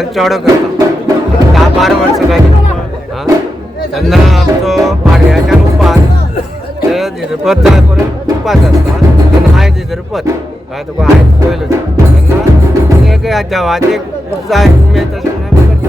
तारखेला चेडो करता 10-12 वर्सां जाली तेन्ना आमचो पाडव्याच्यान उपास ते दिदरपत जाय पर्यंत उपास आसता तेन्ना आयज दिदरपत कळ्ळें तुका आयज पयलो तेन्ना एक देवाची एक उत्साह उमेद तशें म्हणून आमी करता.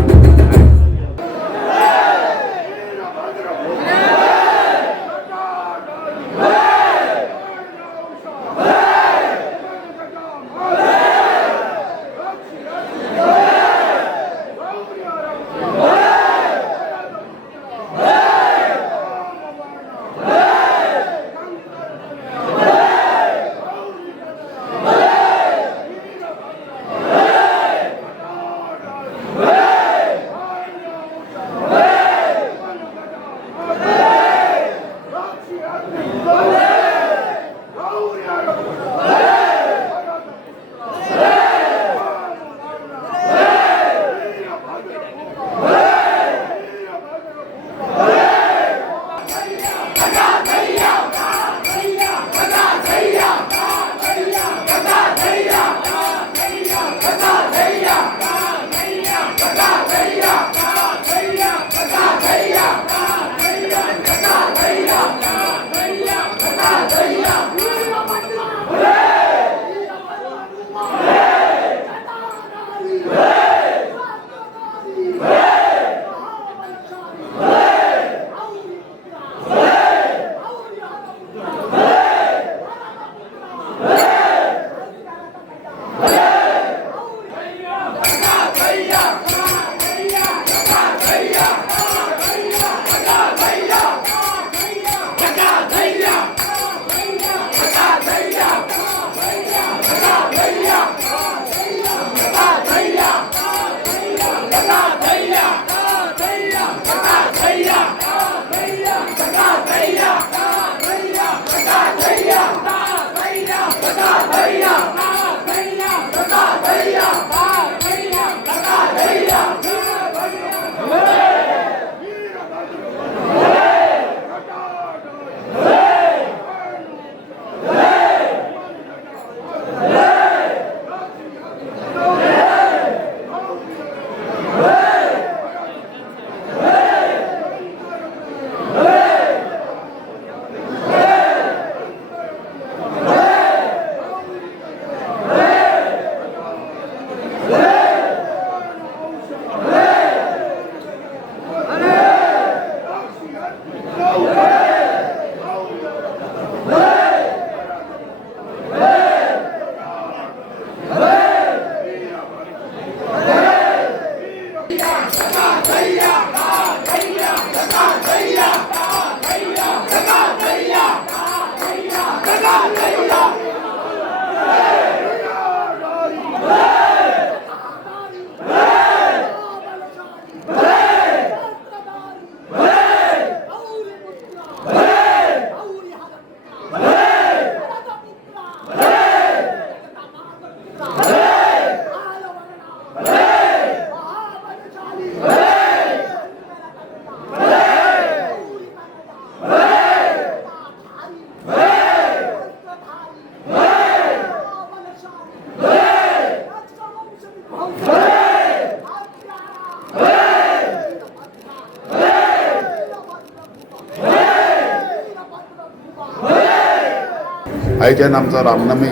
आयच्यान आमचो रामनमी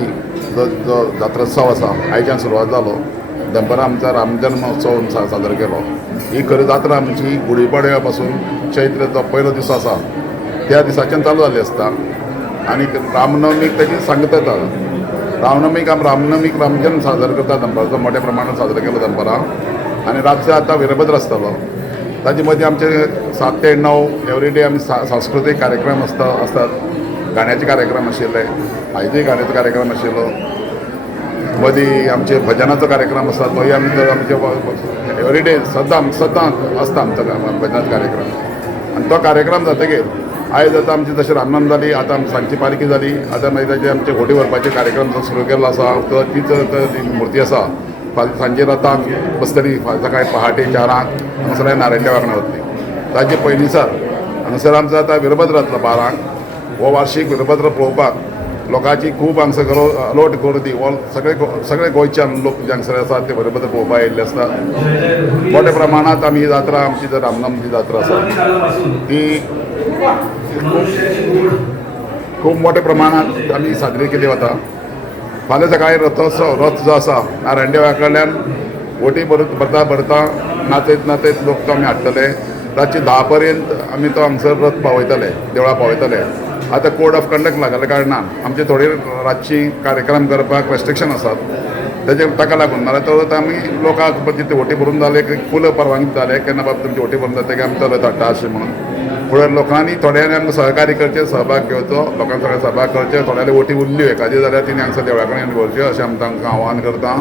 जो जात्रोत्सव आसा आयच्यान सुरवात जालो. दनपारां आमचा रामजन्म उत्सव साजरो केलो. ही खरी जात्रा आमची गुढीपाडव्या पासून चैत्राचो पयलो दीस आसा त्या दिसाच्यान चालू जाल्ली आसता आनी रामनवमीक तेजी सांगता येता. रामनवमीक रामजन्म साजरो करता दनपारचो मोठ्या प्रमाणात साजरो केलो दनपारां आनी रातचो आतां वीरभद्र आसतलो. ताजे मदीं आमचे 7 ते 9 एवरीडे आमी सांस्कृतीक कार्यक्रम असतात. गाण्याचे कार्यक्रम आशिल्ले, आयजूय गाण्याचो कार्यक्रम आशिल्लो. मदीं आमचे भजनाचो कार्यक्रम आसा तोय आमचे एवरीडे सद्दां आसता आमचो भजनाचो कार्यक्रम. आनी तो कार्यक्रम जातकीर आयज आतां आमची जशी रामनवमी जाली, आतां आमची सांजची पालखी जाली, आतां मागीर ताचे आमचे घोटी व्हरपाचे कार्यक्रम सुरू केल्लो आसा. तीच मुर्ती आसा फाल्यां सांजे रथाक बसतली, सकाळी पहाटे 4 हांगासर नारायणच्या वांगडा वतली. ताचे पयलींसर हांगासर आमचो आतां वीरभद्र जातलो 12 हो वार्षिक वीरभद्र पळोवपाक लोकांची खूब हांगसर लोट गर्दी सगळे गोंयच्यान लोक जे हांगसर आसात ते बरे बरे पळोवपाक येयल्ले आसतात. मोठ्या प्रमाणांत आमी ही जात्रा आमची जर रामनमीची जात्रा आसा ती खूब मोठ्या प्रमाणांत आमी साजरी केली वता. फाल्यां सकाळी रथ जो आसा नारायण देवळा कडल्यान वटी भरता नाचयत नाचयत लोक तो आमी हाडटले. रातचे 10 पर्यंत आमी तो हांगसर रथ पावयतले, देवळा पावयतले. आतां कोड ऑफ कंडक्ट लागल्या कारणान आमचे थोडे रातची कार्यक्रम करपाक रेस्ट्रिक्शन आसात ताका लागून. नाल्यार तो रथ आमी लोकांक जितले वटी भरून जाले फुल परवानगी जाले केन्ना बाबा तुमची वटी भरून जाता आमी तो रथ हाडटा अशें म्हणून. फुडें लोकांनी थोड्यांनी आमकां सहकार्य करचें, सहभाग घेवचो, लोकांक सगळें सहभाग करचें. थोड्याले वटी उरल्यो एखादी जाल्यार तिणी हांगसर देवळा कडेन व्हरच्यो अशें आमी तांकां आव्हान करता.